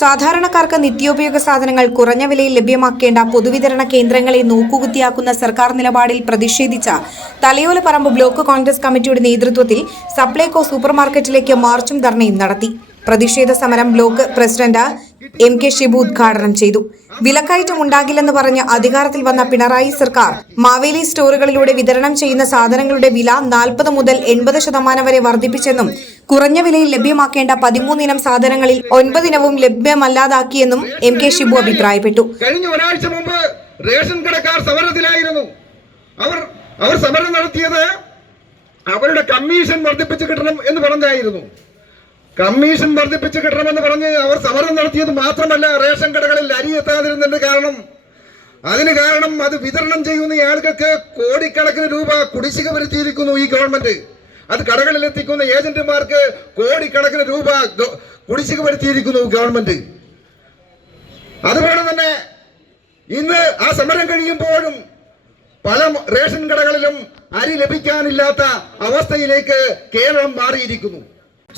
സാധാരണക്കാർക്ക് നിത്യോപയോഗ സാധനങ്ങൾ കുറഞ്ഞ വിലയിൽ ലഭ്യമാക്കേണ്ട പൊതുവിതരണ കേന്ദ്രങ്ങളെ നോക്കുകുത്തിയാക്കുന്ന സർക്കാർ നിലപാടിൽ പ്രതിഷേധിച്ച തലയോലപ്പറമ്പ് ബ്ലോക്ക് കോൺഗ്രസ് കമ്മിറ്റിയുടെ നേതൃത്വത്തിൽ സപ്ലൈകോ സൂപ്പർമാർക്കറ്റിലേക്ക് മാർച്ചും ധർണയും നടത്തി. പ്രതിഷേധ സമരം ബ്ലോക്ക് പ്രസിഡന്റ് MK ഷിബു ഉദ്ഘാടനം ചെയ്തു. വിലക്കയറ്റം ഉണ്ടാകില്ലെന്ന് പറഞ്ഞ് അധികാരത്തിൽ വന്ന പിണറായി സർക്കാർ മാവേലി സ്റ്റോറുകളിലൂടെ വിതരണം ചെയ്യുന്ന സാധനങ്ങളുടെ വില 40 മുതൽ 80% വരെ വർദ്ധിപ്പിച്ചെന്നും കുറഞ്ഞ വിലയിൽ ലഭ്യമാക്കേണ്ട 13 ഇനം സാധനങ്ങളിൽ 9 ഇനവും ലഭ്യമല്ലാതാക്കിയെന്നും MK ഷിബു അഭിപ്രായപ്പെട്ടു. കഴിഞ്ഞ ഒരാഴ്ച മുമ്പ് റേഷൻ കടക്കാർ സമരത്തിലായിരുന്നു. അവർ സമരം നടത്തിയത് അവരുടെ കമ്മീഷൻ വർദ്ധിപ്പിച്ച് കിട്ടണം എന്ന് പറഞ്ഞായിരുന്നു. കമ്മീഷൻ വർദ്ധിപ്പിച്ച് കിട്ടണമെന്ന് പറഞ്ഞ് അവർ സമരം നടത്തിയത് മാത്രമല്ല, റേഷൻ കടകളിൽ അരി എത്താതിരുന്നതിന്റെ അതിന് കാരണം അത് വിതരണം ചെയ്യുന്ന ആളുകൾക്ക് കോടിക്കണക്കിന് രൂപ കുടിശ്ശിക വരുത്തിയിരിക്കുന്നു ഈ ഗവൺമെന്റ്. അത് കടകളിൽ എത്തിക്കുന്ന ഏജന്റുമാർക്ക് കോടിക്കണക്കിന് രൂപ കുടിശ്ശിക വരുത്തിയിരിക്കുന്നു ഗവൺമെന്റ്. അതുപോലെ തന്നെ ഇന്ന് ആ സമരം കഴിയുമ്പോഴും പല റേഷൻ കടകളിലും അരി ലഭിക്കാനില്ലാത്ത അവസ്ഥയിലേക്ക് കേരളം മാറിയിരിക്കുന്നു.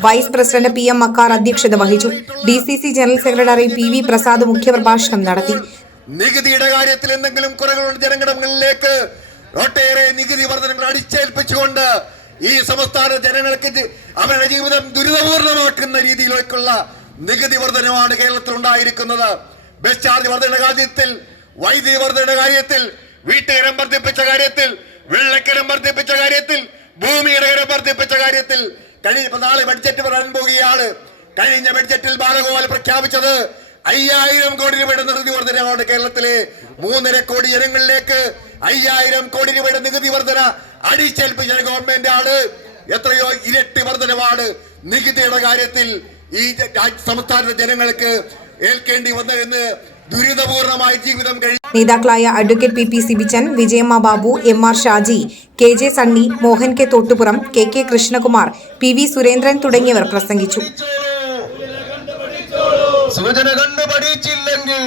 വൈസ് പ്രസിഡന്റ് PM മക്കാർ അധ്യക്ഷത വഹിച്ചു. DCC general secretary PV Prasad മുഖ്യപ്രഭാഷണം നടത്തി. നികുതിയുടെ കാര്യത്തിൽ എന്തെങ്കിലും കുറവുകളുണ്ട് ജനങ്ങളിലേക്ക് ഒട്ടേറെ നികുതി വർധനകൾ അടിച്ചേൽപ്പിച്ചുകൊണ്ട് ഈ സംസ്ഥാന ജനങ്ങൾക്ക് അവരുടെ ജീവിതം ദുരിതപൂർണമാക്കുന്ന രീതിയിലേക്കുള്ള നികുതി വർധനമാണ് കേരളത്തിൽ ഉണ്ടായിരിക്കുന്നത്. ബസ് ചാർജ് വർധനയുടെ കാര്യത്തിൽ, വൈദ്യുതി വർധനയുടെ കാര്യത്തിൽ, വീട്ടുകരം വർദ്ധിപ്പിച്ച കാര്യത്തിൽ, വെള്ളക്കരം വർദ്ധിപ്പിച്ച കാര്യത്തിൽ, ഭൂമിയുടെ കരം വർദ്ധിപ്പിച്ച കാര്യത്തിൽ നാളെ ബഡ്ജറ്റ് പറയാൻ പോകുകയാണ്. കഴിഞ്ഞ ബഡ്ജറ്റിൽ ബാലഗോപാൽ പ്രഖ്യാപിച്ചത് 5000 കോടി രൂപയുടെ നികുതി വർധനമാണ്. കേരളത്തിലെ 3.5 കോടി ജനങ്ങളിലേക്ക് 5000 കോടി രൂപയുടെ നികുതി വർധന അടിച്ചേൽപ്പിച്ച ഗവൺമെന്റ് ആണ്. എത്രയോ ഇരട്ടി വർധനമാണ് നികുതിയുടെ കാര്യത്തിൽ ഈ സംസ്ഥാനത്തെ ജനങ്ങൾക്ക് ഏൽക്കേണ്ടി വന്നതെന്ന് ദുരിതപൂർണമായ ജീവിതം കഴിയും. നേതാക്കളായ advocate PP Sibichan, Vijayamma Babu, MR Shaji, KJ Sunny, Mohan K Thottupuram, KK Krishnakumar, PV Surendran തുടങ്ങിയവർ പ്രസംഗിച്ചു. സൂചന കണ്ടുപഠിച്ചില്ലെങ്കിൽ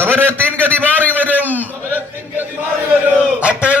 സമരത്തിൻ ഗതി മാറി വരും. അപ്പോൾ